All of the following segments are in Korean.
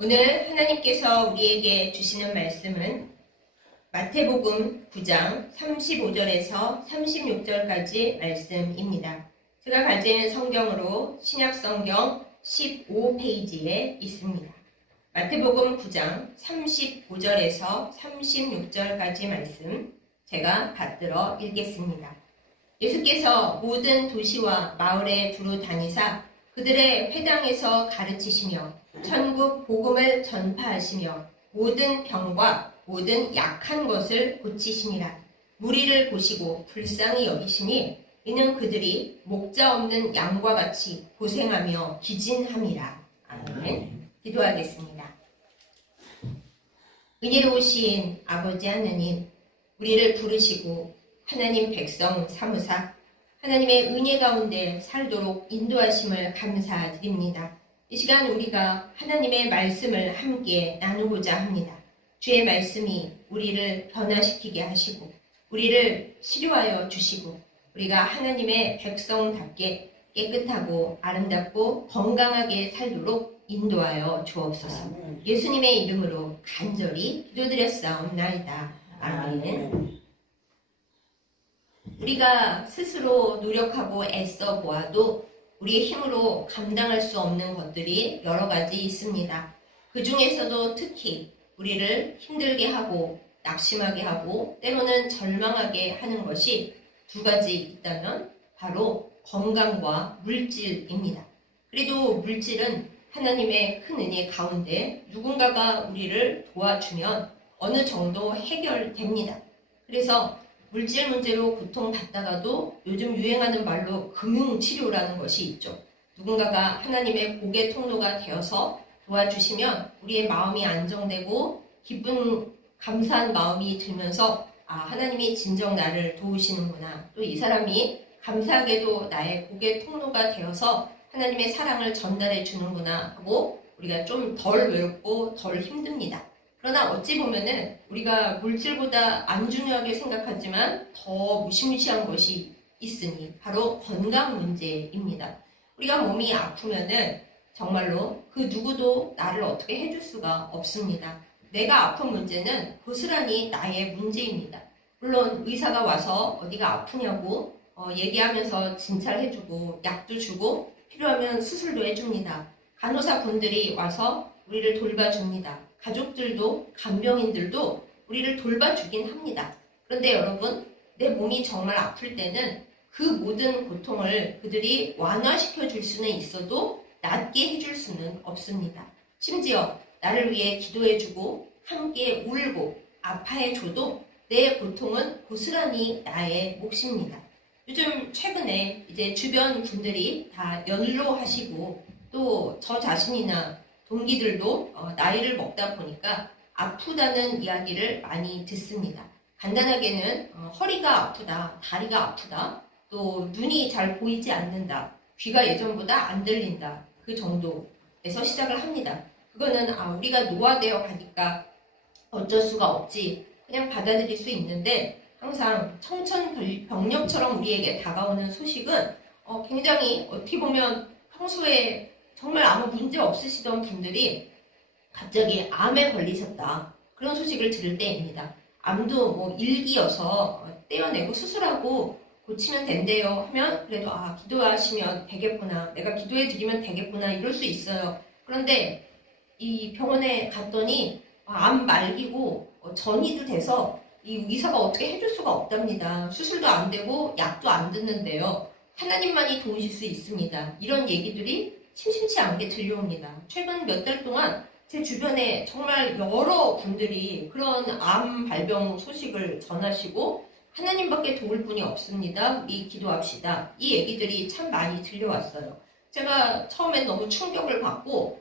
오늘 하나님께서 우리에게 주시는 말씀은 마태복음 9장 35절에서 36절까지 말씀입니다. 제가 가진 성경으로 신약성경 15페이지에 있습니다. 마태복음 9장 35절에서 36절까지 말씀 제가 받들어 읽겠습니다. 예수께서 모든 도시와 마을에 두루 다니사 그들의 회당에서 가르치시며 천국 복음을 전파하시며 모든 병과 모든 약한 것을 고치시니라. 무리를 보시고 불쌍히 여기시니 이는 그들이 목자 없는 양과 같이 고생하며 기진함이라. 아멘. 기도하겠습니다. 은혜로우신 아버지 하나님, 우리를 부르시고 하나님 백성 삼으사 하나님의 은혜 가운데 살도록 인도하심을 감사드립니다. 이 시간 우리가 하나님의 말씀을 함께 나누고자 합니다. 주의 말씀이 우리를 변화시키게 하시고 우리를 치료하여 주시고 우리가 하나님의 백성답게 깨끗하고 아름답고 건강하게 살도록 인도하여 주옵소서. 예수님의 이름으로 간절히 기도드렸사옵나이다. 아멘. 우리가 스스로 노력하고 애써 보아도 우리의 힘으로 감당할 수 없는 것들이 여러 가지 있습니다. 그 중에서도 특히 우리를 힘들게 하고 낙심하게 하고 때로는 절망하게 하는 것이 두 가지 있다면 바로 건강과 물질입니다. 그래도 물질은 하나님의 큰 은혜 가운데 누군가가 우리를 도와주면 어느 정도 해결됩니다. 그래서 물질 문제로 고통받다가도 요즘 유행하는 말로 금융치료라는 것이 있죠. 누군가가 하나님의 복의 통로가 되어서 도와주시면 우리의 마음이 안정되고 기쁜 감사한 마음이 들면서 하나님이 진정 나를 도우시는구나. 또 이 사람이 감사하게도 나의 복의 통로가 되어서 하나님의 사랑을 전달해 주는구나 하고 우리가 좀 덜 외롭고 덜 힘듭니다. 그러나 어찌 보면은 우리가 물질보다 안 중요하게 생각하지만 더 무시무시한 것이 있으니 바로 건강 문제입니다. 우리가 몸이 아프면은 정말로 그 누구도 나를 어떻게 해줄 수가 없습니다. 내가 아픈 문제는 고스란히 나의 문제입니다. 물론 의사가 와서 어디가 아프냐고 얘기하면서 진찰해주고 약도 주고 필요하면 수술도 해줍니다. 간호사 분들이 와서 우리를 돌봐줍니다. 가족들도 간병인들도 우리를 돌봐주긴 합니다. 그런데 여러분, 내 몸이 정말 아플 때는 그 모든 고통을 그들이 완화시켜 줄 수는 있어도 낫게 해줄 수는 없습니다. 심지어 나를 위해 기도해주고 함께 울고 아파해줘도 내 고통은 고스란히 나의 몫입니다. 요즘 최근에 이제 주변 분들이 다 연로하시고 또 저 자신이나 동기들도 나이를 먹다 보니까 아프다는 이야기를 많이 듣습니다. 간단하게는 허리가 아프다, 다리가 아프다, 또 눈이 잘 보이지 않는다, 귀가 예전보다 안 들린다, 그 정도에서 시작을 합니다. 그거는 우리가 노화되어 가니까 어쩔 수가 없지, 그냥 받아들일 수 있는데 항상 청천벽력처럼 우리에게 다가오는 소식은 굉장히 어떻게 보면 평소에 정말 아무 문제 없으시던 분들이 갑자기 암에 걸리셨다. 그런 소식을 들을 때입니다. 암도 일기여서 떼어내고 수술하고 고치면 된대요 하면 그래도 기도하시면 되겠구나. 내가 기도해 드리면 되겠구나. 이럴 수 있어요. 그런데 이 병원에 갔더니 암 말기고 전이도 돼서 이 의사가 어떻게 해줄 수가 없답니다. 수술도 안 되고 약도 안 듣는데요. 하나님만이 도우실 수 있습니다. 이런 얘기들이 심심치 않게 들려옵니다. 최근 몇 달 동안 제 주변에 정말 여러 분들이 그런 암 발병 소식을 전하시고 하나님밖에 도울 분이 없습니다. 우리 기도합시다. 이 얘기들이 참 많이 들려왔어요. 제가 처음엔 너무 충격을 받고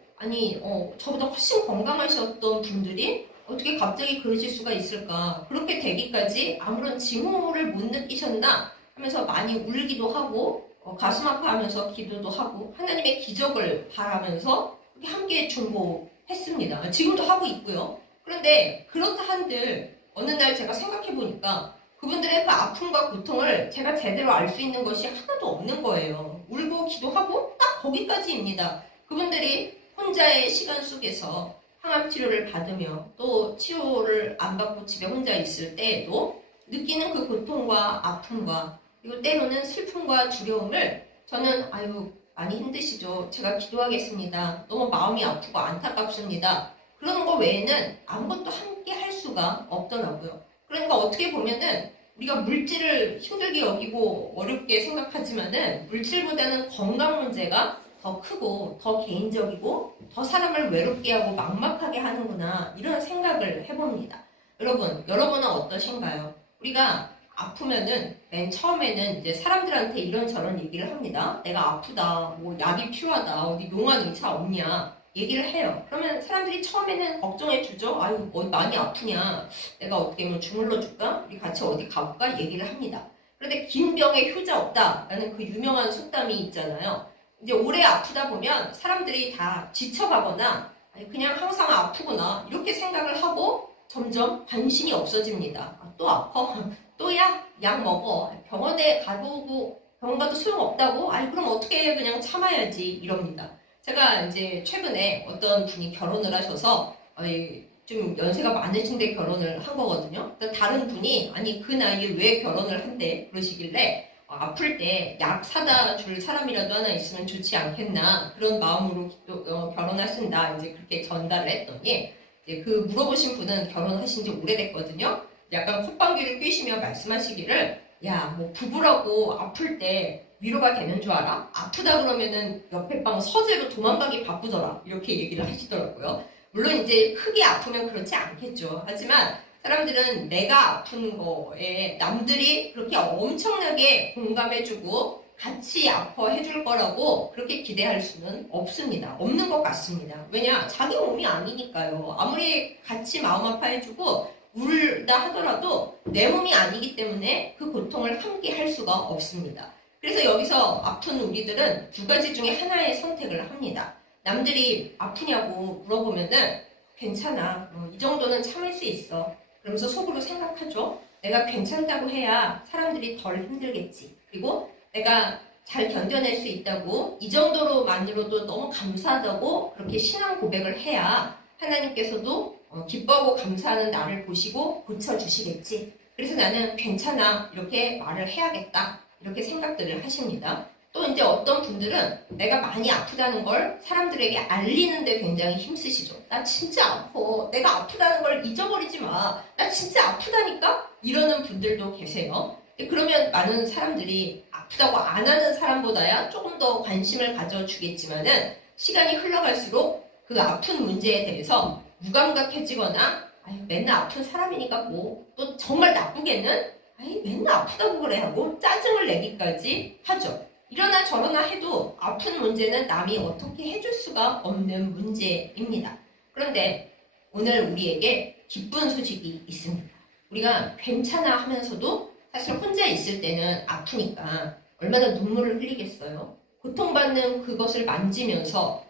저보다 훨씬 건강하셨던 분들이 어떻게 갑자기 그러실 수가 있을까? 그렇게 되기까지 아무런 징후를 못 느끼셨나? 하면서 많이 울기도 하고 가슴 아파하면서 기도도 하고 하나님의 기적을 바라면서 함께 중보했습니다. 지금도 하고 있고요. 그런데 그렇다 한들 어느 날 제가 생각해 보니까 그분들의 그 아픔과 고통을 제가 제대로 알 수 있는 것이 하나도 없는 거예요. 울고 기도하고 딱 거기까지입니다. 그분들이 혼자의 시간 속에서 항암 치료를 받으며 또 치료를 안 받고 집에 혼자 있을 때에도 느끼는 그 고통과 아픔과 그리고 때로는 슬픔과 두려움을 저는 아유 많이 힘드시죠. 제가 기도하겠습니다. 너무 마음이 아프고 안타깝습니다. 그런 거 외에는 아무것도 함께 할 수가 없더라고요. 그러니까 어떻게 보면은 우리가 물질을 힘들게 여기고 어렵게 생각하지만은 물질보다는 건강 문제가 더 크고 더 개인적이고 더 사람을 외롭게 하고 막막하게 하는구나 이런 생각을 해봅니다. 여러분은 어떠신가요? 우리가 아프면은 맨 처음에는 이제 사람들한테 이런저런 얘기를 합니다. 내가 아프다, 뭐 약이 필요하다, 어디 용한 의사 없냐 얘기를 해요. 그러면 사람들이 처음에는 걱정해 주죠. 아유, 뭐 많이 아프냐? 내가 어떻게 뭐 주물러 줄까? 우리 같이 어디 가볼까? 얘기를 합니다. 그런데 긴 병에 효자 없다라는 그 유명한 속담이 있잖아요. 이제 오래 아프다 보면 사람들이 다 지쳐가거나 아니, 그냥 항상 아프구나 이렇게 생각을 하고 점점 관심이 없어집니다. 아, 또 아파? 또야? 약 먹어. 병원에 가보고 병원 가도 소용없다고? 아니 그럼 어떻게 해? 그냥 참아야지 이럽니다. 제가 이제 최근에 어떤 분이 결혼을 하셔서 좀 연세가 많으신데 결혼을 한 거거든요. 다른 분이 아니 그 나이에 왜 결혼을 한대 그러시길래 아플 때 약 사다 줄 사람이라도 하나 있으면 좋지 않겠나 그런 마음으로 결혼하신다 이제 그렇게 전달을 했더니 이제 그 물어보신 분은 결혼하신 지 오래됐거든요. 약간 콧방귀를 뀌시며 말씀하시기를 야 뭐 부부라고 아플 때 위로가 되는 줄 알아? 아프다 그러면은 옆에 방 서재로 도망가기 바쁘더라 이렇게 얘기를 하시더라고요. 물론 이제 크게 아프면 그렇지 않겠죠. 하지만 사람들은 내가 아픈 거에 남들이 그렇게 엄청나게 공감해주고 같이 아파해줄 거라고 그렇게 기대할 수는 없습니다. 없는 것 같습니다. 왜냐? 자기 몸이 아니니까요. 아무리 같이 마음 아파해주고 울다 하더라도 내 몸이 아니기 때문에 그 고통을 함께 할 수가 없습니다. 그래서 여기서 아픈 우리들은 두 가지 중에 하나의 선택을 합니다. 남들이 아프냐고 물어보면은 괜찮아. 이 정도는 참을 수 있어. 그러면서 속으로 생각하죠. 내가 괜찮다고 해야 사람들이 덜 힘들겠지. 그리고 내가 잘 견뎌낼 수 있다고 이 정도로만으로도 너무 감사하다고 그렇게 신앙 고백을 해야 하나님께서도 기뻐하고 감사하는 나를 보시고 고쳐주시겠지. 그래서 나는 괜찮아 이렇게 말을 해야겠다 이렇게 생각들을 하십니다. 또 이제 어떤 분들은 내가 많이 아프다는 걸 사람들에게 알리는데 굉장히 힘쓰시죠. 나 진짜 아파. 내가 아프다는 걸 잊어버리지 마. 나 진짜 아프다니까? 이러는 분들도 계세요. 그러면 많은 사람들이 아프다고 안 하는 사람보다야 조금 더 관심을 가져주겠지만은 시간이 흘러갈수록 그 아픈 문제에 대해서 무감각해지거나 아유, 맨날 아픈 사람이니까 뭐 또 정말 나쁘게는 아이 맨날 아프다고 그래 하고 짜증을 내기까지 하죠. 이러나 저러나 해도 아픈 문제는 남이 어떻게 해줄 수가 없는 문제입니다. 그런데 오늘 우리에게 기쁜 소식이 있습니다. 우리가 괜찮아 하면서도 사실 혼자 있을 때는 아프니까 얼마나 눈물을 흘리겠어요. 고통받는 그것을 만지면서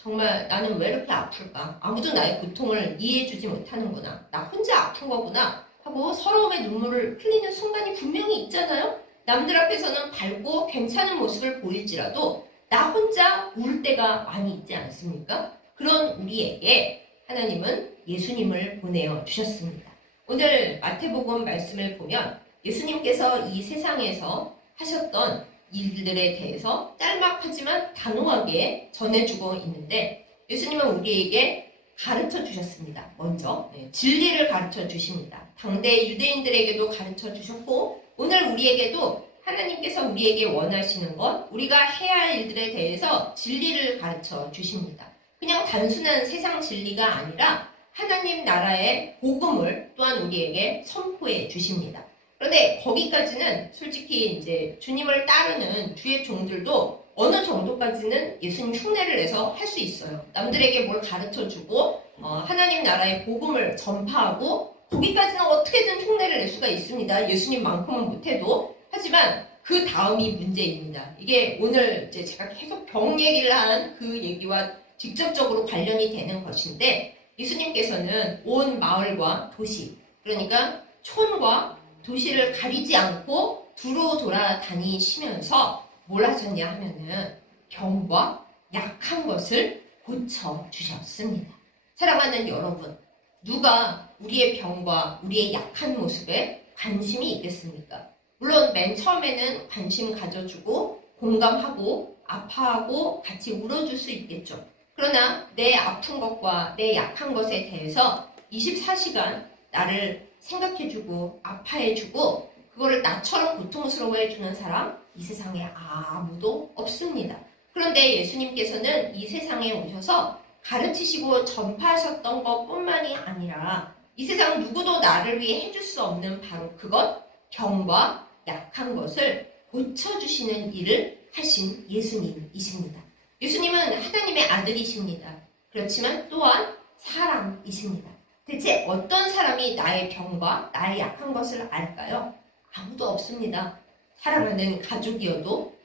정말 나는 왜 이렇게 아플까? 아무도 나의 고통을 이해해주지 못하는구나. 나 혼자 아픈 거구나 하고 서러움의 눈물을 흘리는 순간이 분명히 있잖아요. 남들 앞에서는 밝고 괜찮은 모습을 보일지라도 나 혼자 울 때가 많이 있지 않습니까? 그런 우리에게 하나님은 예수님을 보내어 주셨습니다. 오늘 마태복음 말씀을 보면 예수님께서 이 세상에서 하셨던 일들에 대해서 짤막하지만 단호하게 전해주고 있는데 예수님은 우리에게 가르쳐 주셨습니다. 먼저 진리를 가르쳐 주십니다. 당대 유대인들에게도 가르쳐 주셨고 오늘 우리에게도 하나님께서 우리에게 원하시는 것, 우리가 해야 할 일들에 대해서 진리를 가르쳐 주십니다. 그냥 단순한 세상 진리가 아니라 하나님 나라의 복음을 또한 우리에게 선포해 주십니다. 그런데 거기까지는 솔직히 이제 주님을 따르는 주의 종들도 어느 정도까지는 예수님 흉내를 내서 할 수 있어요. 남들에게 뭘 가르쳐 주고 하나님 나라의 복음을 전파하고 거기까지는 어떻게든 흉내를 낼 수가 있습니다. 예수님만큼은 못해도. 하지만 그 다음이 문제입니다. 이게 오늘 이제 제가 계속 병 얘기를 한 그 얘기와 직접적으로 관련이 되는 것인데 예수님께서는 온 마을과 도시, 그러니까 촌과 도시를 가리지 않고 두루 돌아다니시면서 뭘 하셨냐 하면은 병과 약한 것을 고쳐주셨습니다. 사랑하는 여러분, 누가 우리의 병과 우리의 약한 모습에 관심이 있겠습니까? 물론 맨 처음에는 관심 가져주고 공감하고 아파하고 같이 울어줄 수 있겠죠. 그러나 내 아픈 것과 내 약한 것에 대해서 24시간 나를 생각해주고 아파해주고 그거를 나처럼 고통스러워해주는 사람 이 세상에 아무도 없습니다. 그런데 예수님께서는 이 세상에 오셔서 가르치시고 전파하셨던 것뿐만이 아니라 이 세상 누구도 나를 위해 해줄 수 없는 바로 그것, 병과 약한 것을 고쳐주시는 일을 하신 예수님이십니다. 예수님은 하나님의 아들이십니다. 그렇지만 또한 사람이십니다. 대체 어떤 사람이 나의 병과 나의 약한 것을 알까요? 아무도 없습니다. 사랑하는 가족이어도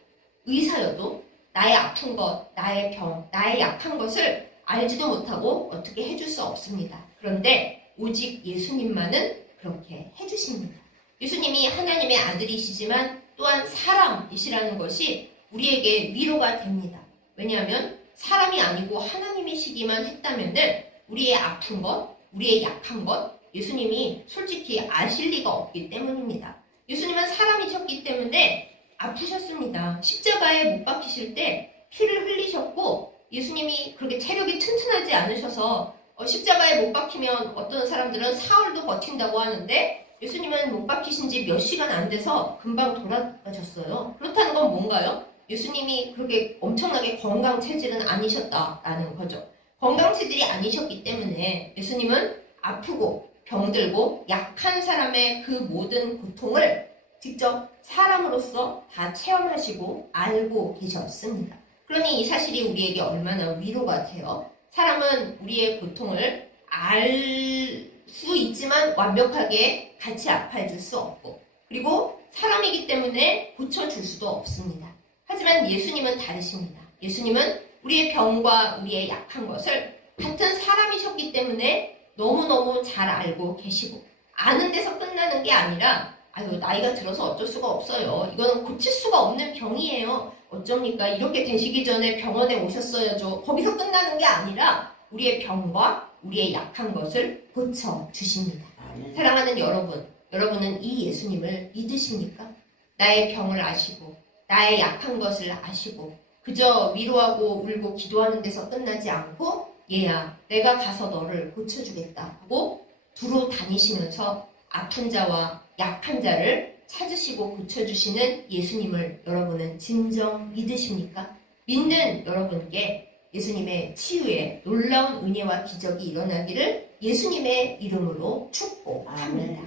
의사여도 나의 아픈 것, 나의 병, 나의 약한 것을 알지도 못하고 어떻게 해줄 수 없습니다. 그런데 오직 예수님만은 그렇게 해주십니다. 예수님이 하나님의 아들이시지만 또한 사람이시라는 것이 우리에게 위로가 됩니다. 왜냐하면 사람이 아니고 하나님이시기만 했다면 우리의 아픈 것, 우리의 약한 것 예수님이 솔직히 아실 리가 없기 때문입니다. 예수님은 사람이셨기 때문에 아프셨습니다. 십자가에 못 박히실 때 피를 흘리셨고 예수님이 그렇게 체력이 튼튼하지 않으셔서 십자가에 못 박히면 어떤 사람들은 사흘도 버틴다고 하는데 예수님은 못 박히신 지 몇 시간 안 돼서 금방 돌아가셨어요. 그렇다는 건 뭔가요? 예수님이 그렇게 엄청나게 건강 체질은 아니셨다라는 거죠. 건강 체질이 아니셨기 때문에 예수님은 아프고 병들고 약한 사람의 그 모든 고통을 직접 사람으로서 다 체험하시고 알고 계셨습니다. 그러니 이 사실이 우리에게 얼마나 위로가 돼요. 사람은 우리의 고통을 알 수 있지만 완벽하게 같이 아파해줄 수 없고 그리고 사람이기 때문에 고쳐줄 수도 없습니다. 하지만 예수님은 다르십니다. 예수님은 우리의 병과 우리의 약한 것을 같은 사람이셨기 때문에 너무너무 잘 알고 계시고 아는 데서 끝나는 게 아니라 아유 나이가 들어서 어쩔 수가 없어요. 이거는 고칠 수가 없는 병이에요. 어쩝니까? 이렇게 되시기 전에 병원에 오셨어야죠. 거기서 끝나는 게 아니라 우리의 병과 우리의 약한 것을 고쳐주십니다. 사랑하는 여러분, 여러분은 이 예수님을 믿으십니까? 나의 병을 아시고 나의 약한 것을 아시고 그저 위로하고 울고 기도하는 데서 끝나지 않고 얘야 내가 가서 너를 고쳐주겠다 하고 두루 다니시면서 아픈 자와 약한 자를 찾으시고 고쳐주시는 예수님을 여러분은 진정 믿으십니까? 믿는 여러분께 예수님의 치유에 놀라운 은혜와 기적이 일어나기를 예수님의 이름으로 축복합니다.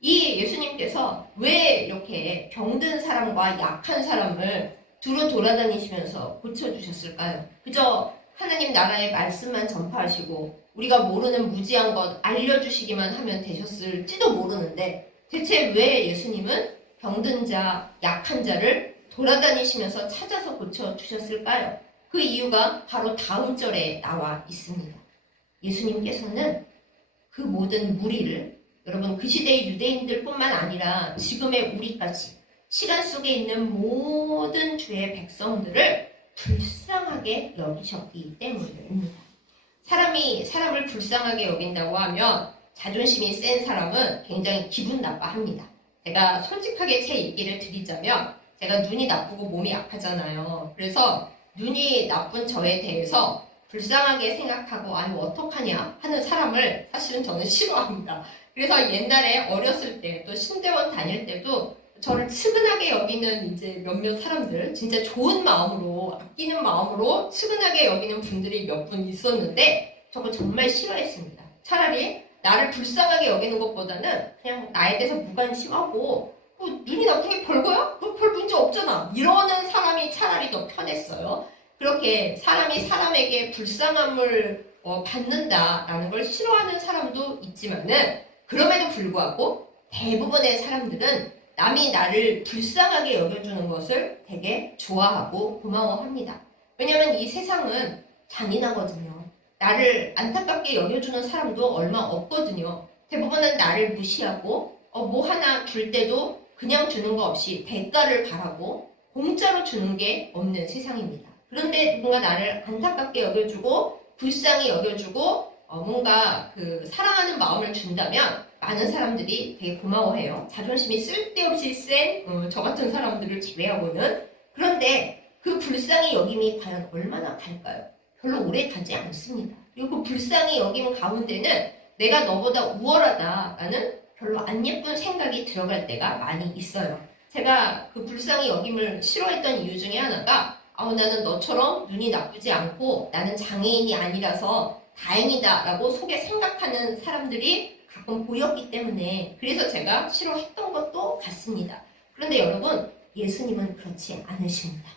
이 예수님께서 왜 이렇게 병든 사람과 약한 사람을 두루 돌아다니시면서 고쳐주셨을까요? 그저 하나님 나라의 말씀만 전파하시고 우리가 모르는 무지한 것 알려주시기만 하면 되셨을지도 모르는데 대체 왜 예수님은 병든 자, 약한 자를 돌아다니시면서 찾아서 고쳐주셨을까요? 그 이유가 바로 다음 절에 나와 있습니다. 예수님께서는 그 모든 무리를 여러분 그 시대의 유대인들뿐만 아니라 지금의 우리까지 시간 속에 있는 모든 주의 백성들을 불쌍하게 여기셨기 때문입니다. 사람이 사람을 불쌍하게 여긴다고 하면 자존심이 센 사람은 굉장히 기분 나빠합니다. 제가 솔직하게 제 얘기를 드리자면 제가 눈이 나쁘고 몸이 약하잖아요. 그래서 눈이 나쁜 저에 대해서 불쌍하게 생각하고 아유 어떡하냐 하는 사람을 사실은 저는 싫어합니다. 그래서 옛날에 어렸을 때 또 신대원 다닐 때도 저를 측은하게 여기는 이제 몇몇 사람들 진짜 좋은 마음으로 아끼는 마음으로 측은하게 여기는 분들이 몇 분 있었는데 저거 정말 싫어했습니다. 차라리 나를 불쌍하게 여기는 것보다는 그냥 나에 대해서 무관심하고 눈이 나쁜 게 별거야? 너 별 문제 없잖아. 이러는 사람이 차라리 더 편했어요. 그렇게 사람이 사람에게 불쌍함을 받는다라는 걸 싫어하는 사람도 있지만은 그럼에도 불구하고 대부분의 사람들은 남이 나를 불쌍하게 여겨주는 것을 되게 좋아하고 고마워합니다. 왜냐하면 이 세상은 잔인하거든요. 나를 안타깝게 여겨주는 사람도 얼마 없거든요. 대부분은 나를 무시하고 뭐 하나 줄 때도 그냥 주는 거 없이 대가를 바라고 공짜로 주는 게 없는 세상입니다. 그런데 누군가 나를 안타깝게 여겨주고 불쌍히 여겨주고 뭔가 그 사랑하는 마음을 준다면 많은 사람들이 되게 고마워해요. 자존심이 쓸데없이 센 저 같은 사람들을 제외하고는. 그런데 그 불쌍히 여김이 과연 얼마나 갈까요? 별로 오래 가지 않습니다. 그리고 그 불쌍히 여김 가운데는 내가 너보다 우월하다라는 별로 안 예쁜 생각이 들어갈 때가 많이 있어요. 제가 그 불쌍히 여김을 싫어했던 이유 중에 하나가 나는 너처럼 눈이 나쁘지 않고 나는 장애인이 아니라서 다행이다라고 속에 생각하는 사람들이 가끔 보였기 때문에 그래서 제가 싫어했던 것도 같습니다. 그런데 여러분, 예수님은 그렇지 않으십니다.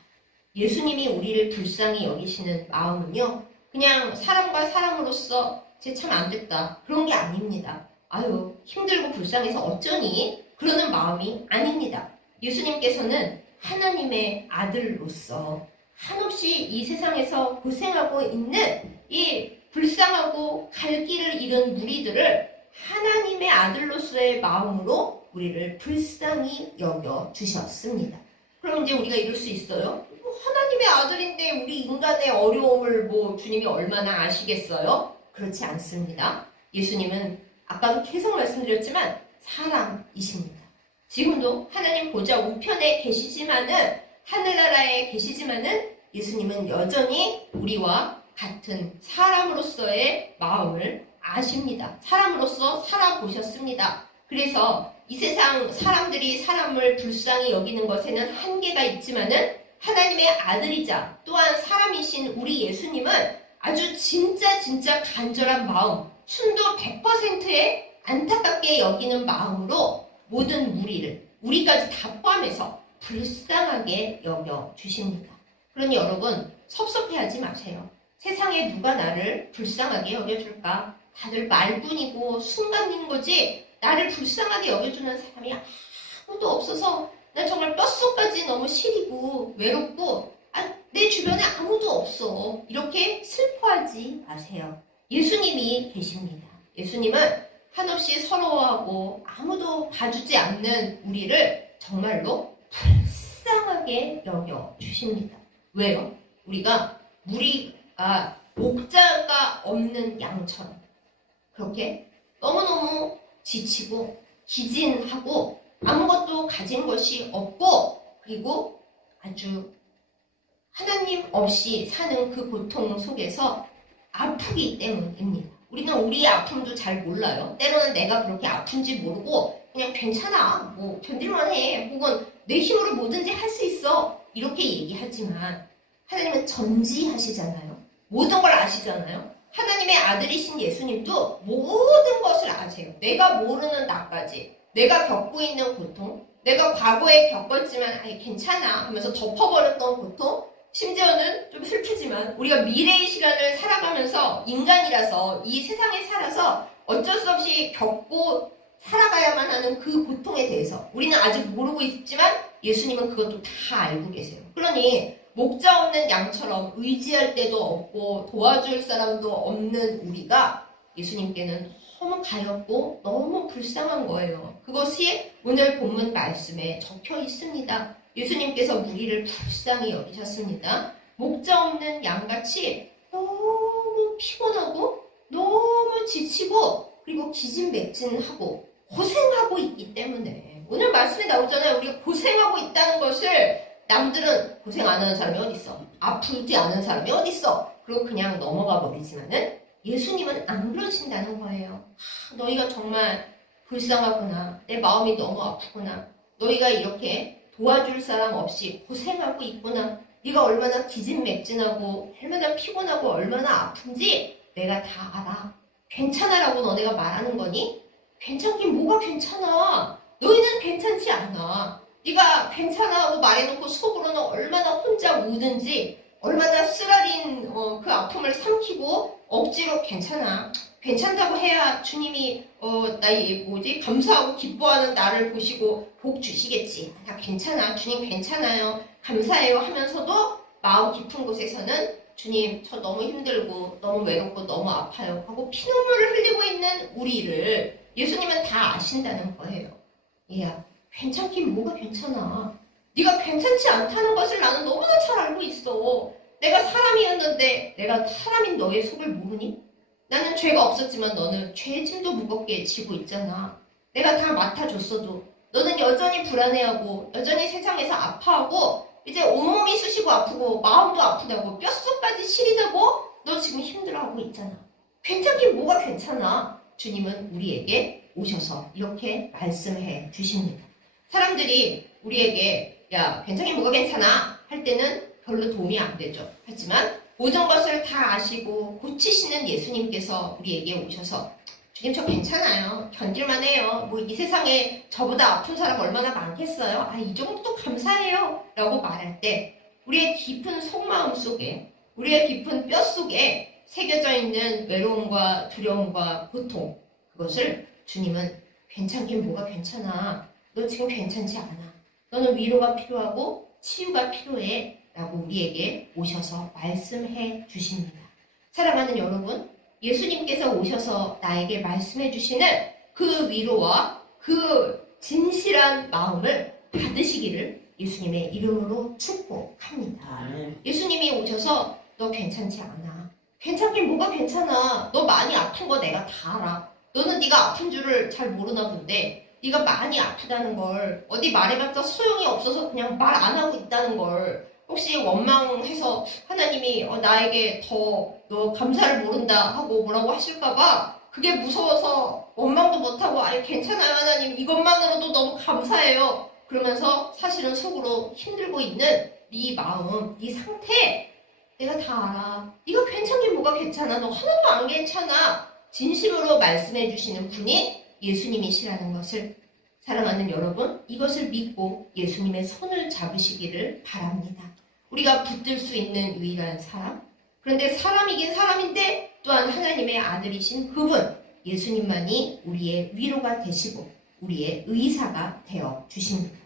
예수님이 우리를 불쌍히 여기시는 마음은요, 그냥 사람과 사람으로서 쟤 참 안 됐다 그런 게 아닙니다. 아유, 힘들고 불쌍해서 어쩌니? 그러는 마음이 아닙니다. 예수님께서는 하나님의 아들로서 한없이 이 세상에서 고생하고 있는 이 불쌍하고 갈 길을 잃은 무리들을 하나님의 아들로서의 마음으로 우리를 불쌍히 여겨 주셨습니다. 그럼 이제 우리가 이럴 수 있어요? 하나님의 아들인데 우리 인간의 어려움을 주님이 얼마나 아시겠어요? 그렇지 않습니다. 예수님은 아까도 계속 말씀드렸지만 사람이십니다. 지금도 하나님 보좌 우편에 계시지만은 하늘나라에 계시지만은 예수님은 여전히 우리와 같은 사람으로서의 마음을 아십니다. 사람으로서 살아보셨습니다. 그래서 이 세상 사람들이 사람을 불쌍히 여기는 것에는 한계가 있지만은 하나님의 아들이자 또한 사람이신 우리 예수님은 아주 진짜 간절한 마음, 순도 100%의 안타깝게 여기는 마음으로 모든 무리를, 우리까지 다 포함해서 불쌍하게 여겨 주십니다. 그러니 여러분, 섭섭해하지 마세요. 세상에 누가 나를 불쌍하게 여겨줄까? 다들 말뿐이고 순간인 거지 나를 불쌍하게 여겨주는 사람이 아무도 없어서 난 정말 뼛속까지 너무 시리고 외롭고 내 주변에 아무도 없어. 이렇게 슬퍼하지 마세요. 예수님이 계십니다. 예수님은 한없이 서러워하고 아무도 봐주지 않는 우리를 정말로 불쌍하게 여겨주십니다. 왜요? 우리가 목자가 없는 양처럼 그렇게 너무너무 지치고 기진하고 아무것도 가진 것이 없고 그리고 아주 하나님 없이 사는 그 고통 속에서 아프기 때문입니다. 우리는 우리의 아픔도 잘 몰라요. 때로는 내가 그렇게 아픈지 모르고 그냥 괜찮아, 견딜만 해, 혹은 내 힘으로 뭐든지 할 수 있어 이렇게 얘기하지만 하나님은 전지하시잖아요. 모든 걸 아시잖아요. 하나님의 아들이신 예수님도 모든 것을 아세요. 내가 모르는 나까지, 내가 겪고 있는 고통, 내가 과거에 겪었지만 괜찮아 하면서 덮어버렸던 고통, 심지어는 좀 슬프지만 우리가 미래의 시간을 살아가면서 인간이라서 이 세상에 살아서 어쩔 수 없이 겪고 살아가야만 하는 그 고통에 대해서 우리는 아직 모르고 있지만 예수님은 그것도 다 알고 계세요. 그러니 목자 없는 양처럼 의지할 데도 없고 도와줄 사람도 없는 우리가 예수님께는 너무 가엾고 너무 불쌍한 거예요. 그것이 오늘 본문 말씀에 적혀 있습니다. 예수님께서 무리를 불쌍히 여기셨습니다. 목자 없는 양같이 너무 피곤하고 너무 지치고 그리고 기진맥진하고 고생하고 있기 때문에 오늘 말씀에 나오잖아요. 우리가 고생하고 있다는 것을 남들은 고생 안 하는 사람이 어딨어? 아프지 않은 사람이 어딨어? 그리고 그냥 넘어가 버리지만은 예수님은 안 그러신다는 거예요. 너희가 정말 불쌍하구나. 내 마음이 너무 아프구나. 너희가 이렇게 도와줄 사람 없이 고생하고 있구나. 네가 얼마나 기진맥진하고 얼마나 피곤하고 얼마나 아픈지 내가 다 알아. 괜찮아라고 너네가 말하는 거니? 괜찮긴 뭐가 괜찮아. 너희는 괜찮지 않아. 네가 괜찮아 하고 말해놓고 속으로는 얼마나 혼자 우는지 얼마나 쓰라린 그 아픔을 삼키고 억지로 괜찮다고 해야 주님이 감사하고 기뻐하는 나를 보시고 복 주시겠지. 나 괜찮아. 주님 괜찮아요. 감사해요 하면서도 마음 깊은 곳에서는 주님 저 너무 힘들고 너무 외롭고 너무 아파요 하고 피눈물을 흘리고 있는 우리를 예수님은 다 아신다는 거예요. 얘야 괜찮긴 뭐가 괜찮아. 네가 괜찮지 않다는 것을 나는 너무나 잘 알고 있어. 내가 사람이었는데 내가 사람인 너의 속을 모르니? 나는 죄가 없었지만 너는 죄짐도 무겁게 지고 있잖아. 내가 다 맡아줬어도 너는 여전히 불안해하고 여전히 세상에서 아파하고 이제 온몸이 쑤시고 아프고 마음도 아프다고 뼛속까지 시리다고 너 지금 힘들어하고 있잖아. 괜찮긴 뭐가 괜찮아. 주님은 우리에게 오셔서 이렇게 말씀해 주십니다. 사람들이 우리에게 야 괜찮긴 뭐가 괜찮아 할 때는 별로 도움이 안 되죠. 하지만 모든 것을 다 아시고 고치시는 예수님께서 우리에게 오셔서 주님 저 괜찮아요. 견딜만 해요. 뭐 이 세상에 저보다 아픈 사람 얼마나 많겠어요. 아, 이 정도도 감사해요. 라고 말할 때 우리의 깊은 속마음 속에 우리의 깊은 뼈 속에 새겨져 있는 외로움과 두려움과 고통 그것을 주님은 괜찮긴 뭐가 괜찮아. 너 지금 괜찮지 않아. 너는 위로가 필요하고 치유가 필요해. 라고 우리에게 오셔서 말씀해 주십니다. 사랑하는 여러분, 예수님께서 오셔서 나에게 말씀해 주시는 그 위로와 그 진실한 마음을 받으시기를 예수님의 이름으로 축복합니다. 예수님이 오셔서 너 괜찮지 않아. 괜찮긴 뭐가 괜찮아. 너 많이 아픈 거 내가 다 알아. 너는 네가 아픈 줄을 잘 모르나 본데 네가 많이 아프다는 걸 어디 말해봤자 소용이 없어서 그냥 말 안 하고 있다는 걸 혹시 원망해서 하나님이 나에게 더 너 감사를 모른다 하고 뭐라고 하실까봐 그게 무서워서 원망도 못하고 아니 괜찮아요 하나님 이것만으로도 너무 감사해요. 그러면서 사실은 속으로 힘들고 있는 네 마음, 네 상태 내가 다 알아. 네가 괜찮긴 뭐가 괜찮아. 너 하나도 안 괜찮아. 진심으로 말씀해 주시는 분이 예수님이시라는 것을 사랑하는 여러분 이것을 믿고 예수님의 손을 잡으시기를 바랍니다. 우리가 붙들 수 있는 유일한 사람 그런데 사람이긴 사람인데 또한 하나님의 아들이신 그분 예수님만이 우리의 위로가 되시고 우리의 의사가 되어 주십니다.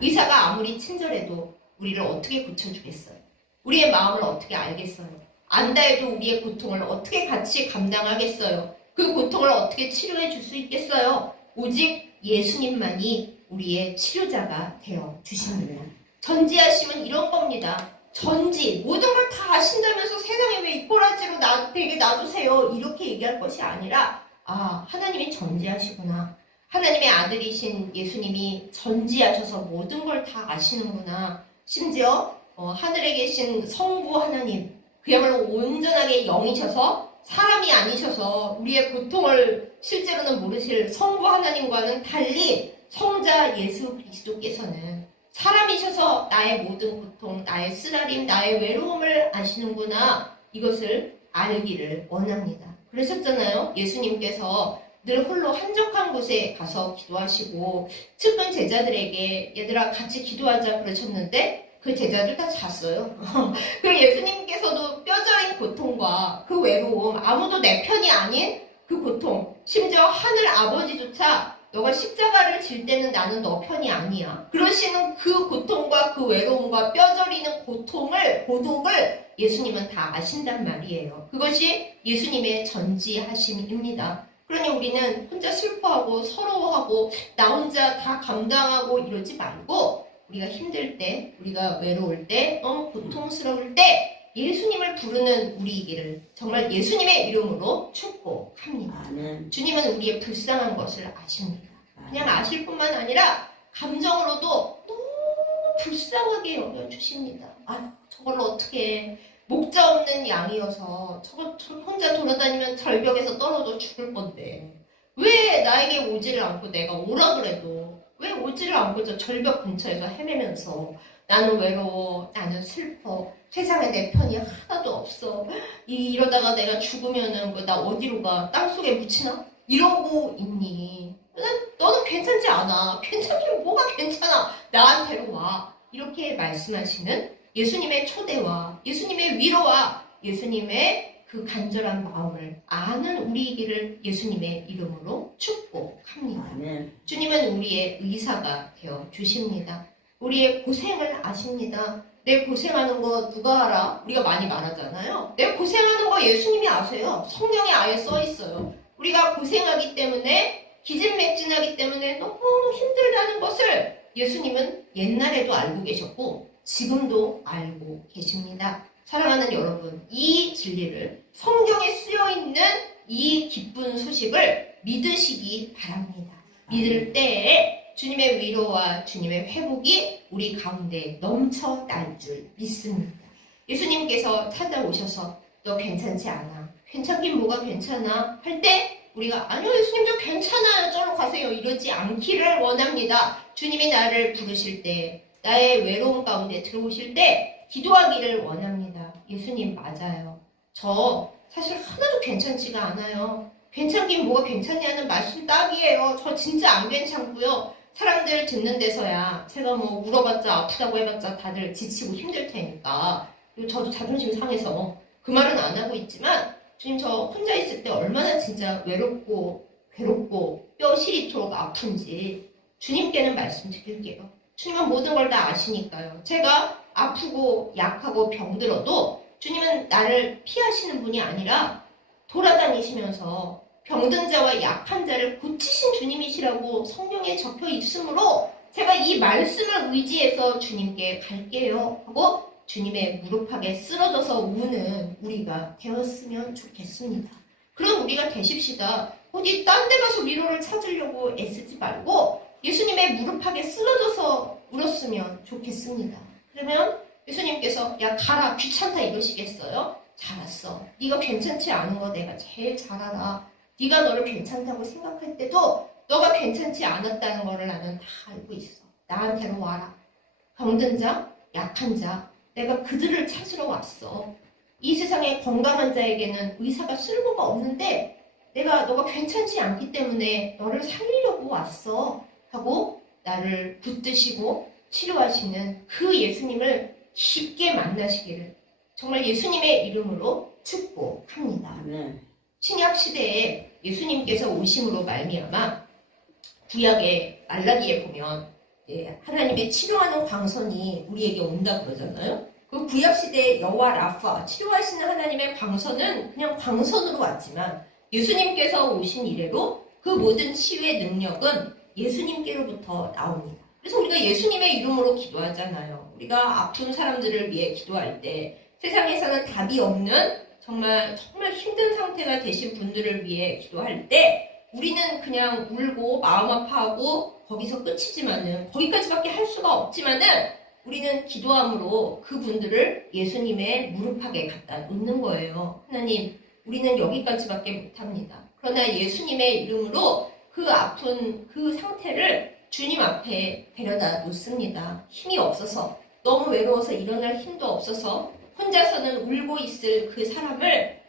의사가 아무리 친절해도 우리를 어떻게 고쳐주겠어요? 우리의 마음을 어떻게 알겠어요? 안다 해도 우리의 고통을 어떻게 같이 감당하겠어요? 그 고통을 어떻게 치료해 줄 수 있겠어요? 오직 예수님만이 우리의 치료자가 되어 주십니다. 전지하심은 이런 겁니다. 전지, 모든 걸 다 아신다면서 세상에 왜 이 꼬라지로 되게 놔두세요. 이렇게 얘기할 것이 아니라 아, 하나님이 전지하시구나. 하나님의 아들이신 예수님이 전지하셔서 모든 걸 다 아시는구나. 심지어 하늘에 계신 성부 하나님, 그야말로 온전하게 영이셔서 사람이 아니셔서 우리의 고통을 실제로는 모르실 성부 하나님과는 달리 성자 예수 그리스도께서는 사람이셔서 나의 모든 고통, 나의 쓰라림, 나의 외로움을 아시는구나. 이것을 알기를 원합니다. 그러셨잖아요. 예수님께서 늘 홀로 한적한 곳에 가서 기도하시고 측근 제자들에게 얘들아 같이 기도하자 그러셨는데 그 제자들 다 잤어요. 그 예수님께서도 뼈저린 고통과 그 외로움, 아무도 내 편이 아닌 그 고통, 심지어 하늘 아버지조차 너가 십자가를 질 때는 나는 너 편이 아니야. 그러시는 그 고통과 그 외로움과 뼈저리는 고독을 예수님은 다 아신단 말이에요. 그것이 예수님의 전지하심입니다. 그러니 우리는 혼자 슬퍼하고 서러워하고 나 혼자 다 감당하고 이러지 말고 우리가 힘들 때, 우리가 외로울 때, 너무 고통스러울 때 예수님을 부르는 우리이기를 정말 예수님의 이름으로 축복합니다. 아멘. 주님은 우리의 불쌍한 것을 아십니다. 그냥 아실 뿐만 아니라 감정으로도 너무 불쌍하게 여겨주십니다. 아, 저걸로 어떻게 목자 없는 양이어서 저거 혼자 돌아다니면 절벽에서 떨어져 죽을 건데 왜 나에게 오지를 않고 내가 오라 그래도 왜 오지를 않고 저 절벽 근처에서 헤매면서 나는 외로워, 나는 슬퍼, 세상에 내 편이 하나도 없어. 이러다가 내가 죽으면은 나 어디로 가? 땅속에 묻히나? 이러고 있니? 너는 괜찮지 않아. 괜찮긴 뭐가 괜찮아. 나한테로 와. 이렇게 말씀하시는 예수님의 초대와 예수님의 위로와 예수님의 그 간절한 마음을 아는 우리이기를 예수님의 이름으로 축복합니다. 아멘. 주님은 우리의 의사가 되어 주십니다. 우리의 고생을 아십니다. 내 고생하는 거 누가 알아? 우리가 많이 말하잖아요. 내 고생하는 거 예수님이 아세요. 성경에 아예 써 있어요. 우리가 고생하기 때문에 기진맥진하기 때문에 너무 힘들다는 것을 예수님은 옛날에도 알고 계셨고 지금도 알고 계십니다. 사랑하는 여러분, 이 진리를 성경에 쓰여있는 이 기쁜 소식을 믿으시기 바랍니다. 믿을 때에 주님의 위로와 주님의 회복이 우리 가운데 넘쳐 날 줄 믿습니다. 예수님께서 찾아오셔서 너 괜찮지 않아? 괜찮긴 뭐가 괜찮아? 할 때 우리가 아니요 예수님 저 괜찮아요 저로 가세요 이러지 않기를 원합니다. 주님이 나를 부르실 때 나의 외로움 가운데 들어오실 때 기도하기를 원합니다. 예수님 맞아요. 저 사실 하나도 괜찮지가 않아요. 괜찮긴 뭐가 괜찮냐는 말씀 딱이에요. 저 진짜 안 괜찮고요. 사람들 듣는 데서야 제가 뭐 울어봤자 아프다고 해봤자 다들 지치고 힘들 테니까 저도 자존심 상해서 그 말은 안 하고 있지만 주님 저 혼자 있을 때 얼마나 진짜 외롭고 괴롭고 뼈 시리도록 아픈지 주님께는 말씀드릴게요. 주님은 모든 걸 다 아시니까요. 제가 아프고 약하고 병들어도 주님은 나를 피하시는 분이 아니라 돌아다니시면서 병든 자와 약한 자를 고치신 주님이시라고 성경에 적혀 있으므로 제가 이 말씀을 의지해서 주님께 갈게요 하고 주님의 무릎팍에 쓰러져서 우는 우리가 되었으면 좋겠습니다. 그런 우리가 되십시다. 어디 딴 데 가서 위로를 찾으려고 애쓰지 말고 예수님의 무릎팍에 쓰러져서 울었으면 좋겠습니다. 그러면 예수님께서 야 가라 귀찮다 이러시겠어요? 잘 왔어. 네가 괜찮지 않은 거 내가 제일 잘 알아. 네가 너를 괜찮다고 생각할 때도 너가 괜찮지 않았다는 거를 나는 다 알고 있어. 나한테로 와라. 병든 자, 약한 자 내가 그들을 찾으러 왔어. 이 세상에 건강한 자에게는 의사가 쓸모가 없는데 너가 괜찮지 않기 때문에 너를 살리려고 왔어 하고 나를 붙드시고 치료하시는 그 예수님을 깊게 만나시기를 정말 예수님의 이름으로 축복합니다. 네. 신약 시대에 예수님께서 오심으로 말미암아 구약의 말라기에 보면 하나님의 치료하는 광선이 우리에게 온다고 그러잖아요. 그 구약시대의 여호와 라파 치료하시는 하나님의 광선은 그냥 광선으로 왔지만 예수님께서 오신 이래로 그 모든 치유의 능력은 예수님께로부터 나옵니다. 그래서 우리가 예수님의 이름으로 기도하잖아요. 우리가 아픈 사람들을 위해 기도할 때 세상에서는 답이 없는 정말 힘든 상태가 되신 분들을 위해 기도할 때 우리는 그냥 울고 마음 아파하고 거기서 끝이지만은 거기까지밖에 할 수가 없지만은 우리는 기도함으로 그분들을 예수님의 무릎팍에 갖다 놓는 거예요. 하나님 우리는 여기까지밖에 못합니다. 그러나 예수님의 이름으로 그 아픈 그 상태를 주님 앞에 데려다 놓습니다. 힘이 없어서 너무 외로워서 일어날 힘도 없어서 혼자서는 울고 있을 그 사람을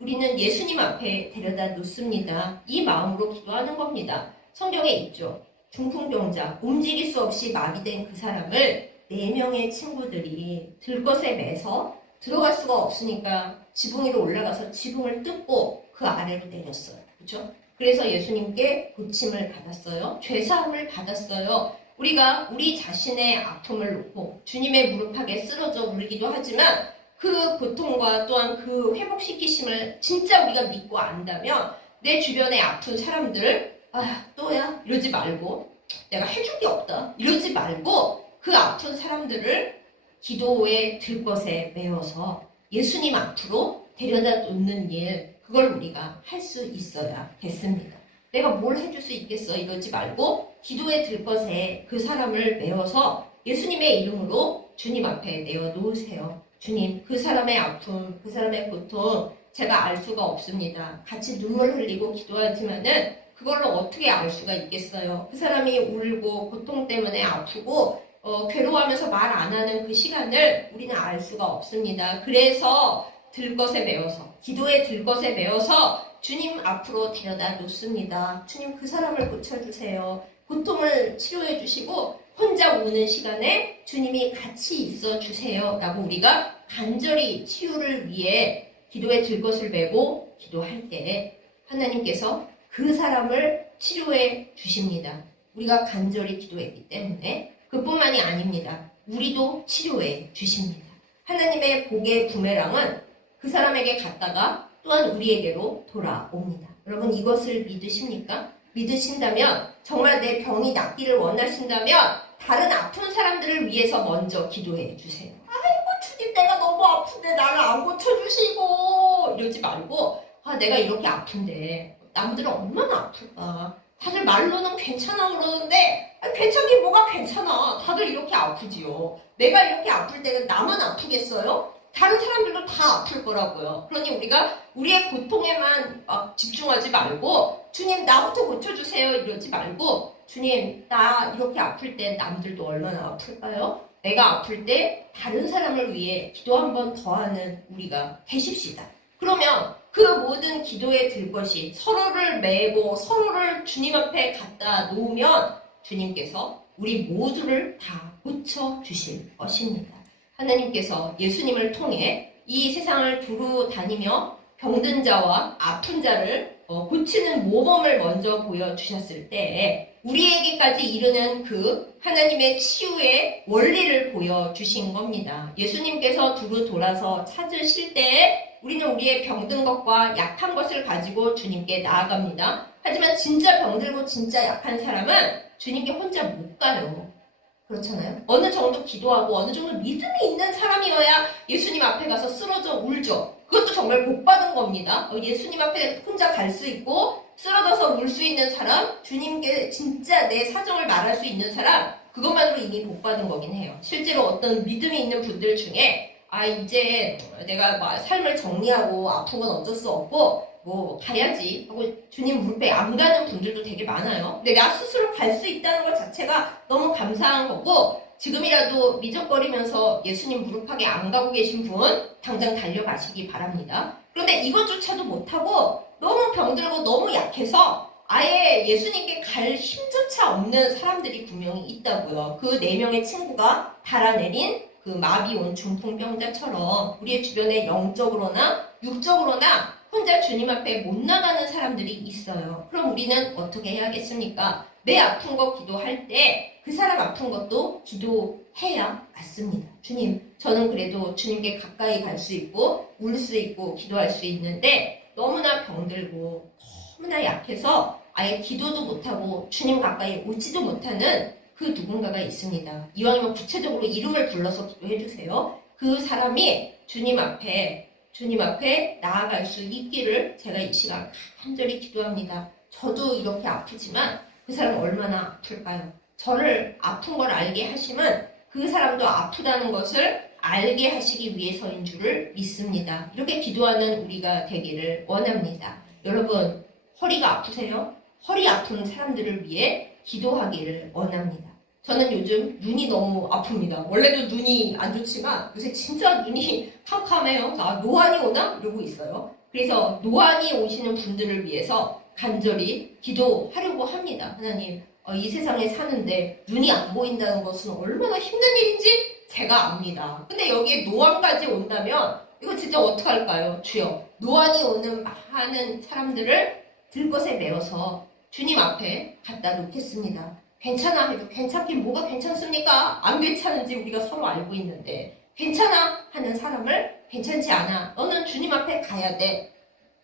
우리는 예수님 앞에 데려다 놓습니다. 이 마음으로 기도하는 겁니다. 성경에 있죠. 중풍병자, 움직일 수 없이 마비된 그 사람을 4명의 친구들이 들것에 매서 들어갈 수가 없으니까 지붕 위로 올라가서 지붕을 뜯고 그 아래로 내렸어요. 그렇죠? 그래서 예수님께 고침을 받았어요. 죄사함을 받았어요. 우리가 우리 자신의 아픔을 놓고 주님의 무릎팍에 쓰러져 울기도 하지만 그 고통과 또한 그 회복시키심을 진짜 우리가 믿고 안다면 내 주변에 아픈 사람들 또야 이러지 말고 내가 해줄 게 없다 이러지 말고 그 아픈 사람들을 기도의 들것에 메워서 예수님 앞으로 데려다 놓는 일 그걸 우리가 할 수 있어야겠습니다. 내가 뭘 해줄 수 있겠어 이러지 말고 기도의 들것에 그 사람을 메워서 예수님의 이름으로 주님 앞에 내어놓으세요. 주님 그 사람의 아픔 그 사람의 고통 제가 알 수가 없습니다. 같이 눈물 흘리고 기도하지만은 그걸로 어떻게 알 수가 있겠어요. 그 사람이 울고 고통 때문에 아프고 괴로워하면서 말 안 하는 그 시간을 우리는 알 수가 없습니다. 그래서 들것에 메워서 기도의 들것에 메워서 주님 앞으로 데려다 놓습니다. 주님 그 사람을 고쳐주세요. 고통을 치료해 주시고 혼자 우는 시간에 주님이 같이 있어 주세요 라고 우리가 간절히 치유를 위해 기도의 들것을 메고 기도할 때 하나님께서 그 사람을 치료해 주십니다. 우리가 간절히 기도했기 때문에 그뿐만이 아닙니다. 우리도 치료해 주십니다. 하나님의 복의 부메랑은 그 사람에게 갔다가 또한 우리에게로 돌아옵니다. 여러분 이것을 믿으십니까? 믿으신다면 정말 내 병이 낫기를 원하신다면 다른 아픈 사람들을 위해서 먼저 기도해 주세요. 아이고 주님 내가 너무 아픈데 나를 안 고쳐주시고 이러지 말고 아, 내가 이렇게 아픈데 남들은 얼마나 아플까? 다들 말로는 괜찮아 그러는데 괜찮긴 뭐가 괜찮아. 다들 이렇게 아프지요. 내가 이렇게 아플 때는 나만 아프겠어요? 다른 사람들도 다 아플 거라고요. 그러니 우리가 우리의 고통에만 막 집중하지 말고 주님 나부터 고쳐주세요 이러지 말고 주님 나 이렇게 아플 때 남들도 얼마나 아플까요? 내가 아플 때 다른 사람을 위해 기도 한 번 더 하는 우리가 되십시다. 그러면 그 모든 기도에 들 것이 서로를 메고 서로를 주님 앞에 갖다 놓으면 주님께서 우리 모두를 다 고쳐주실 것입니다. 하나님께서 예수님을 통해 이 세상을 두루 다니며 병든 자와 아픈 자를 고치는 모범을 먼저 보여주셨을 때 우리에게까지 이르는 그 하나님의 치유의 원리를 보여주신 겁니다. 예수님께서 두루 돌아서 찾으실 때에 우리는 우리의 병든 것과 약한 것을 가지고 주님께 나아갑니다. 하지만 진짜 병들고 진짜 약한 사람은 주님께 혼자 못 가요. 그렇잖아요. 어느 정도 기도하고 어느 정도 믿음이 있는 사람이어야 예수님 앞에 가서 쓰러져 울죠. 그것도 정말 복 받은 겁니다. 예수님 앞에 혼자 갈 수 있고 쓰러져서 울 수 있는 사람, 주님께 진짜 내 사정을 말할 수 있는 사람, 그것만으로 이미 복 받은 거긴 해요. 실제로 어떤 믿음이 있는 분들 중에 이제 내가 삶을 정리하고 아픈 건 어쩔 수 없고 가야지 하고 주님 무릎에 안 가는 분들도 되게 많아요. 근데 나 스스로 갈 수 있다는 것 자체가 너무 감사한 거고 지금이라도 미적거리면서 예수님 무릎팍에 안 가고 계신 분 당장 달려가시기 바랍니다. 그런데 이것조차도 못하고 너무 병들고 너무 약해서 아예 예수님께 갈 힘조차 없는 사람들이 분명히 있다고요. 그 4명의 친구가 달아내린 그 마비 온 중풍병자처럼 우리의 주변에 영적으로나 육적으로나 혼자 주님 앞에 못 나가는 사람들이 있어요. 그럼 우리는 어떻게 해야겠습니까? 내 아픈 거 기도할 때 그 사람 아픈 것도 기도해야 맞습니다. 주님, 저는 그래도 주님께 가까이 갈 수 있고 울 수 있고 기도할 수 있는데 너무나 병들고 너무나 약해서 아예 기도도 못하고 주님 가까이 오지도 못하는 그 누군가가 있습니다. 이왕이면 구체적으로 이름을 불러서 기도해 주세요. 그 사람이 주님 앞에 나아갈 수 있기를 제가 이 시간 간절히 기도합니다. 저도 이렇게 아프지만 그 사람은 얼마나 아플까요? 저를 아픈 걸 알게 하시면 그 사람도 아프다는 것을 알게 하시기 위해서인 줄을 믿습니다. 이렇게 기도하는 우리가 되기를 원합니다. 여러분, 허리가 아프세요? 허리 아픈 사람들을 위해 기도하기를 원합니다. 저는 요즘 눈이 너무 아픕니다. 원래도 눈이 안 좋지만 요새 진짜 눈이 캄캄해요. 노안이 오나? 이러고 있어요. 그래서 노안이 오시는 분들을 위해서 간절히 기도하려고 합니다. 하나님, 이 세상에 사는데 눈이 안 보인다는 것은 얼마나 힘든 일인지 제가 압니다. 근데 여기에 노안까지 온다면 이거 진짜 어떡할까요? 주여, 노안이 오는 많은 사람들을 들것에 메어서 주님 앞에 갖다 놓겠습니다. 괜찮아 해도 괜찮긴 뭐가 괜찮습니까? 안 괜찮은지 우리가 서로 알고 있는데 괜찮아 하는 사람을 괜찮지 않아. 너는 주님 앞에 가야 돼.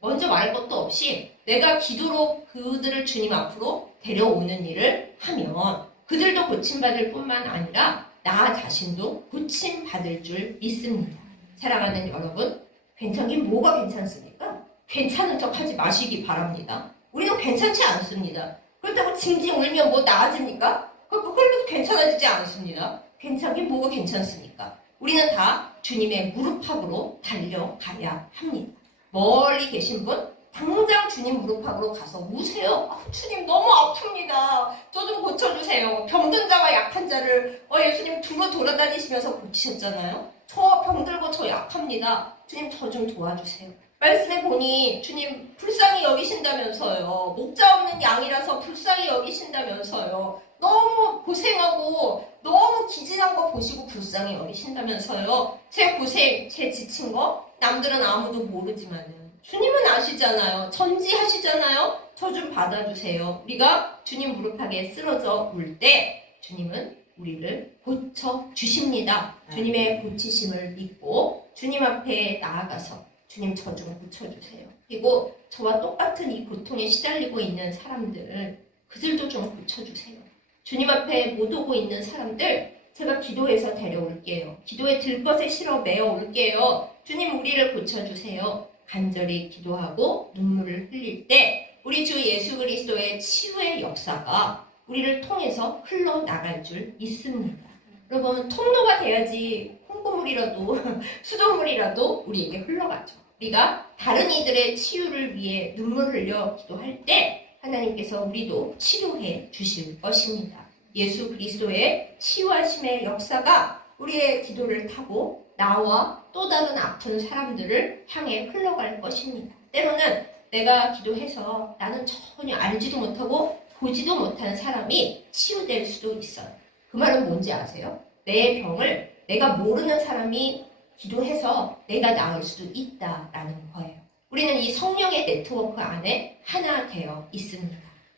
먼저 말할 것도 없이 내가 기도로 그들을 주님 앞으로 데려오는 일을 하면 그들도 고침받을 뿐만 아니라 나 자신도 고침받을 줄 믿습니다. 사랑하는 여러분, 괜찮긴 뭐가 괜찮습니까? 괜찮은 척 하지 마시기 바랍니다. 우리도 괜찮지 않습니다. 그렇다고 징징 울면 뭐 나아집니까? 그걸로도 괜찮아지지 않습니다. 괜찮긴 뭐가 괜찮습니까? 우리는 다 주님의 무릎팍으로 달려가야 합니다. 멀리 계신 분, 당장 주님 무릎팍으로 가서 우세요. 주님 너무 아픕니다. 저 좀 고쳐주세요. 병든 자와 약한 자를 예수님 두루 돌아다니시면서 고치셨잖아요. 저 병들고 저 약합니다. 주님 저 좀 도와주세요. 말씀해 보니 주님 불쌍히 여기신다면서요. 목자 없는 양이라서 불쌍히 여기신다면서요. 너무 고생하고 너무 기진한 거 보시고 불쌍히 여기신다면서요. 제 고생, 제 지친 거 남들은 아무도 모르지만은 주님은 아시잖아요. 전지하시잖아요. 저 좀 받아주세요. 우리가 주님 무릎팍에 쓰러져 울 때 주님은 우리를 고쳐주십니다. 주님의 고치심을 믿고 주님 앞에 나아가서 주님 저 좀 고쳐주세요. 그리고 저와 똑같은 이 고통에 시달리고 있는 사람들, 그들도 좀 고쳐주세요. 주님 앞에 못 오고 있는 사람들 제가 기도해서 데려올게요. 기도에 들것에 실어 메어 올게요. 주님 우리를 고쳐주세요. 간절히 기도하고 눈물을 흘릴 때 우리 주 예수 그리스도의 치유의 역사가 우리를 통해서 흘러나갈 줄 믿습니다. 여러분, 통로가 돼야지 콩고물이라도 수돗물이라도 우리에게 흘러가죠. 우리가 다른 이들의 치유를 위해 눈물 흘려 기도할 때 하나님께서 우리도 치료해 주실 것입니다. 예수 그리스도의 치유하심의 역사가 우리의 기도를 타고 나와 또 다른 아픈 사람들을 향해 흘러갈 것입니다. 때로는 내가 기도해서 나는 전혀 알지도 못하고 보지도 못하는 사람이 치유될 수도 있어요. 그 말은 뭔지 아세요? 내 병을 내가 모르는 사람이 기도해서 내가 나을 수도 있다라는 거예요. 우리는 이 성령의 네트워크 안에 하나 되어 있습니다.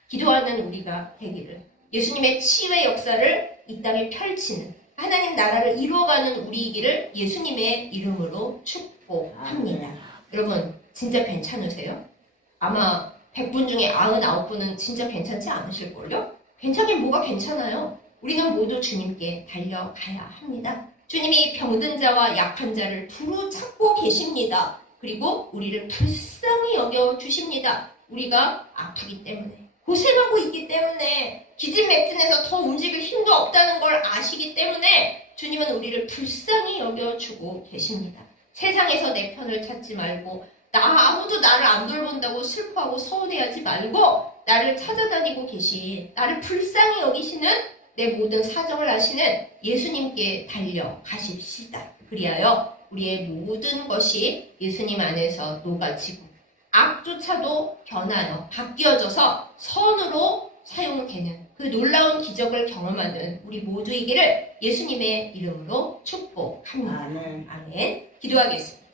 기도하는 우리가 되기를, 예수님의 치유의 역사를 이 땅에 펼치는 하나님 나라를 이루어가는 우리이기를 예수님의 이름으로 축복합니다. 여러분, 진짜 괜찮으세요? 아마 100분 중에 99분은 진짜 괜찮지 않으실걸요? 괜찮긴 뭐가 괜찮아요? 우리는 모두 주님께 달려가야 합니다. 주님이 병든 자와 약한 자를 두루 찾고 계십니다. 그리고 우리를 불쌍히 여겨주십니다. 우리가 아프기 때문에, 고생하고 있기 때문에, 기진맥진해서 더 움직일 힘도 없다는 걸 아시기 때문에 주님은 우리를 불쌍히 여겨주고 계십니다. 세상에서 내 편을 찾지 말고, 아무도 나를 안 돌본다고 슬퍼하고 서운해하지 말고 나를 찾아다니고 계신, 나를 불쌍히 여기시는, 내 모든 사정을 아시는 예수님께 달려가십시다. 그리하여 우리의 모든 것이 예수님 안에서 녹아지고 악조차도 변하여 바뀌어져서 선으로 사용되는 그 놀라운 기적을 경험하는 우리 모두이기를 예수님의 이름으로 축복합니다. 아멘. 기도하겠습니다.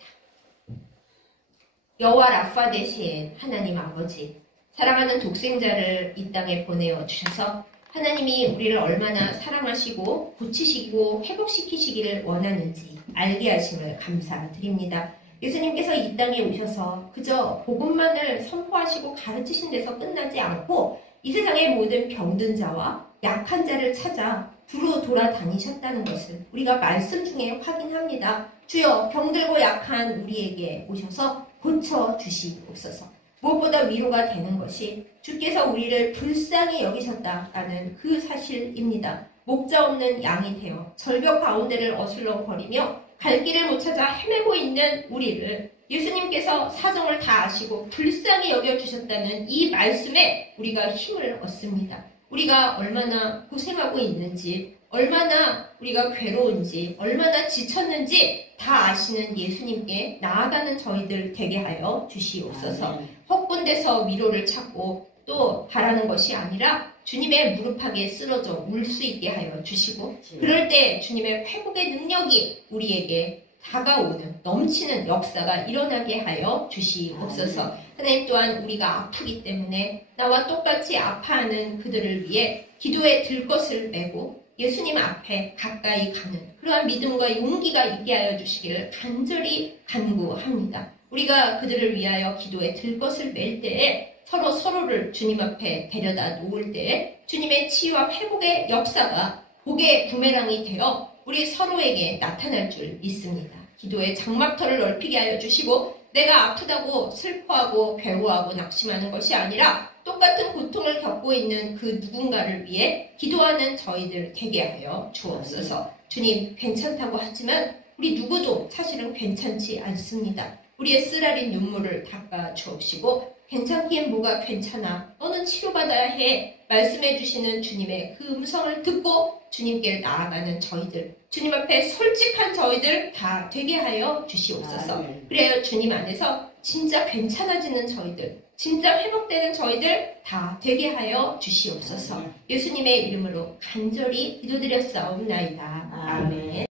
여호와 라파 되신 하나님 아버지, 사랑하는 독생자를 이 땅에 보내어 주셔서 하나님이 우리를 얼마나 사랑하시고 고치시고 회복시키시기를 원하는지 알게 하심을 감사드립니다. 예수님께서 이 땅에 오셔서 그저 복음만을 선포하시고 가르치신 데서 끝나지 않고 이 세상의 모든 병든 자와 약한 자를 찾아 두루 돌아다니셨다는 것을 우리가 말씀 중에 확인합니다. 주여, 병들고 약한 우리에게 오셔서 고쳐주시옵소서. 무엇보다 위로가 되는 것이 주께서 우리를 불쌍히 여기셨다라는 그 사실입니다. 목자 없는 양이 되어 절벽 가운데를 어슬렁거리며 갈 길을 못 찾아 헤매고 있는 우리를 예수님께서 사정을 다 아시고 불쌍히 여겨주셨다는 이 말씀에 우리가 힘을 얻습니다. 우리가 얼마나 고생하고 있는지, 얼마나 우리가 괴로운지, 얼마나 지쳤는지 다 아시는 예수님께 나아가는 저희들 되게 하여 주시옵소서. 헛군데서 위로를 찾고 또 바라는 것이 아니라 주님의 무릎팍에 쓰러져 울 수 있게 하여 주시고, 그럴 때 주님의 회복의 능력이 우리에게 다가오는 넘치는 역사가 일어나게 하여 주시옵소서. 하나님, 또한 우리가 아프기 때문에 나와 똑같이 아파하는 그들을 위해 기도에 들 것을 메고 예수님 앞에 가까이 가는 그러한 믿음과 용기가 있게 하여 주시기를 간절히 간구합니다. 우리가 그들을 위하여 기도에 들 것을 맬 때에 서로를 주님 앞에 데려다 놓을 때에 주님의 치유와 회복의 역사가 복의 부메랑이 되어 우리 서로에게 나타날 줄 믿습니다. 기도의 장막터를 넓히게 하여 주시고, 내가 아프다고 슬퍼하고 괴로워하고 낙심하는 것이 아니라 똑같은 고통을 겪고 있는 그 누군가를 위해 기도하는 저희들 되게 하여 주옵소서. 주님, 괜찮다고 하지만 우리 누구도 사실은 괜찮지 않습니다. 우리의 쓰라린 눈물을 닦아 주옵시고, 괜찮기엔 뭐가 괜찮아, 너는 치료받아야 해 말씀해 주시는 주님의 그 음성을 듣고 주님께 나아가는 저희들, 주님 앞에 솔직한 저희들 다 되게 하여 주시옵소서. 그래야 주님 안에서 진짜 괜찮아지는 저희들, 진짜 회복되는 저희들 다 되게 하여 주시옵소서. 예수님의 이름으로 간절히 기도드렸사옵나이다. 아멘.